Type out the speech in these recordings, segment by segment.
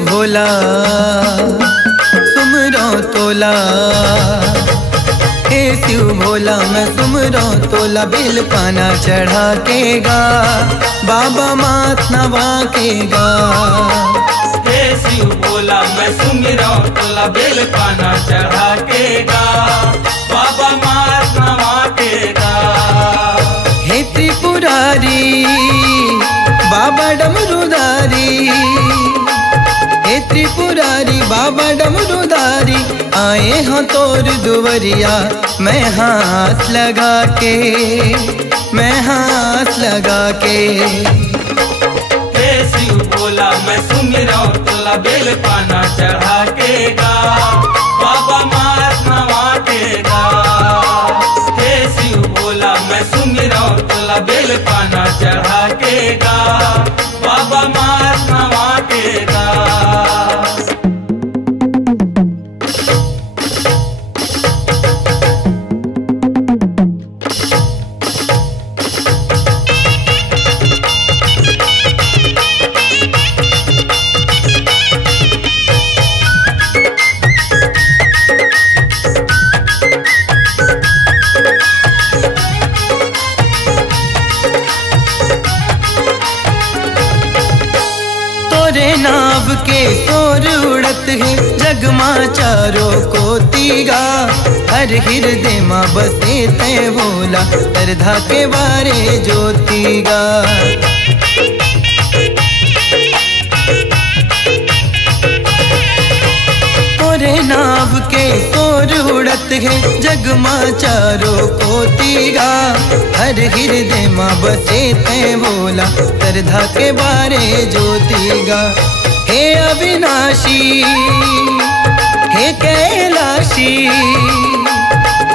भोला सुमरो तोला, हे शिव भोला मैं सुमरो तोला, बेल पाना चढ़ा के गा बाबा मात नवा के गा। हे शिव भोला मैं सुमरो तोला, बेल पाना चढ़ा के गा बाबा मात नवा के गा। हे त्रिपुरारी बाबा डमरूधारी, हे त्रिपुरारी बाबा डमरूधारी, आए हो तोर दुवरिया मैं हाथ लगा के, मैं हाथ लगा के। हे शिव भोला मैं सुमिरो तोला, बेल पाना चढ़ा के गा बाबा मात नवा के गा। हे शिव भोला मैं सुमिरो तोला, बेल पाना चढ़ा के गा बाबा मात नवा के गा। नाव के तोर उड़त है जगमा चारों को तीगा, हर हृदय माँ बसे तय भोला, तरधा के बारे ज्योतिगा। तोरे नाव के तोर उड़त है जगमा चारों को तीगा, हर हृदय माँ बसे तय भोला, तरधा के बारे ज्योतिगा। हे अविनाशी हे कैलाशी,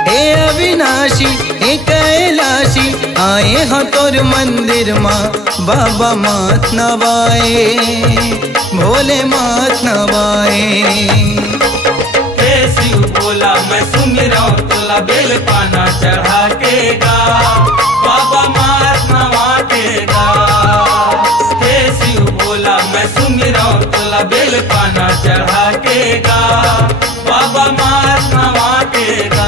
हे अविनाशी हे कैलाशी, आए हो तोर मंदिर माँ बाबा मात नवाए, भोले मात नवाए। हे शिव भोला मैं सुमिरो तोला, बेल पाना चढ़ा के गा बाबा मात नवा के गा। हे शिव भोला मैं सुमिरो तोला, बेल पाना चढ़ा के गा बाबा मात नवा के गा।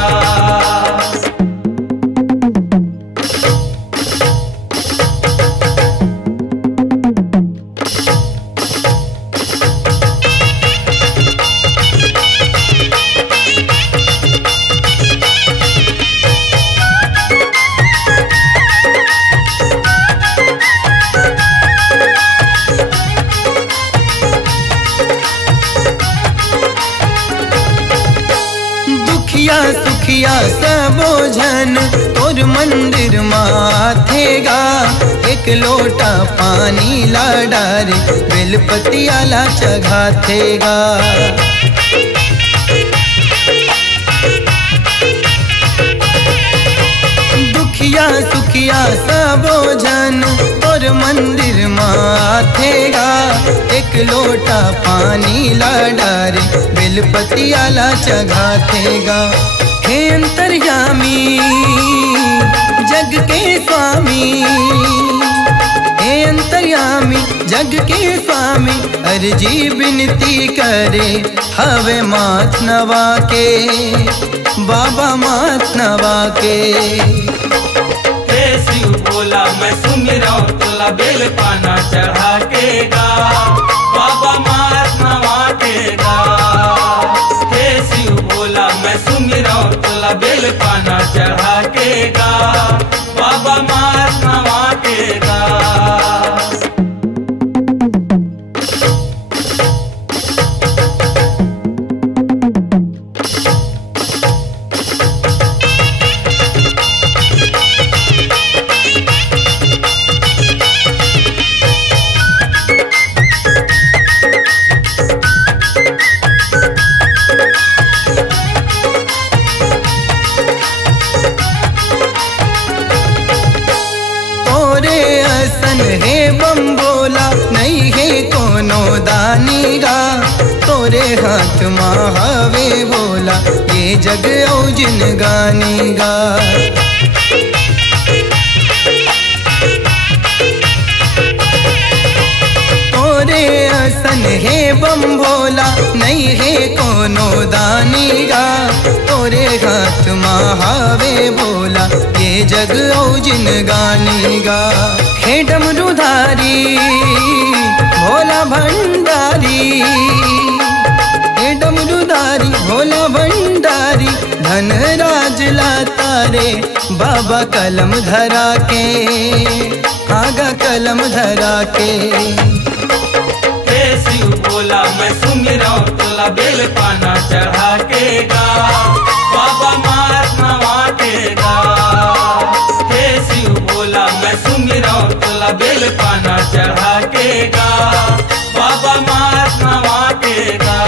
सुखिया सबो जन तोर मंदिर माथेगा, एक लोटा पानी ला डारे बेलपतिया ला चघाथेगा। दुखिया सुखिया सबो जन तोर मंदिर माथेगा, एक लोटा पानी ला डारे बेलपतिया ला चघाथेगा। हे अंतर्यामी जग के स्वामी, हे अंतर्यामी जग के स्वामी, अर्जी विनती करे हवे मात नवा के, बाबा मात नवा के। हे शिव भोला मैं सुमिरो तोला, बेल पाना चढ़ा के गा बाबा मात नवा के गा। हे शिव भोला मैं सुमिरो तोला, बेल पाना चढ़ा के गा बाबा मात नवा के गा। हाथ महावे भोला ये जग औ जिन गानी गा। तोरे असन है बम भोला नहीं है कोनो दानी गा। तोरे हाथ महावे भोला ये जग औ जिन गानी गा। हे डमरूधारी भोला भंडारी, हे डमरूधारी भोला भंडारी धन राज लाता रे बाबा कलम धरा के, आगा कलम धरा के। हे शिव भोला मैं सुमिरऊं तोला बेल पाना चढ़ा के गा। बाबा मात नवा के गा। हे शिव भोला मैं सुमिरऊं तोला बेल पाना चढ़ा के गा। बाबा मात नवा के गा।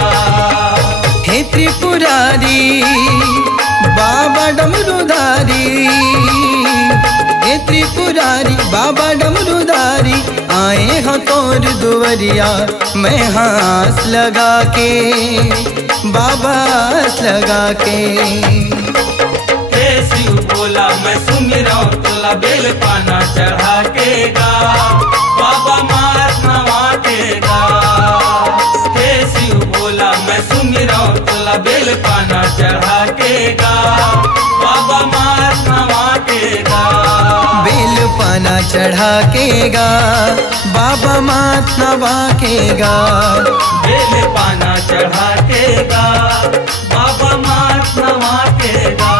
हे त्रिपुरारी बाबा डमरूधारी, हे त्रिपुरारी बाबा डमरूधारी आए हो तोर दुवरिया मैं हाथ लगा के, बाबा हाथ लगा के। हे शिव भोला मैं सुमिरऊं तोला बेल पाना चढ़ा के गा। बाबा मात नवा के गा। हे शिव भोला मैं सुमिरऊं तोला बेल पाना चढ़ा के गा। बाबा मात नवा के गा। बेल पाना चढ़ा के गा बाबा मात नवा के गा। बेल पाना चढ़ा के गा बाबा मात नवा के गा।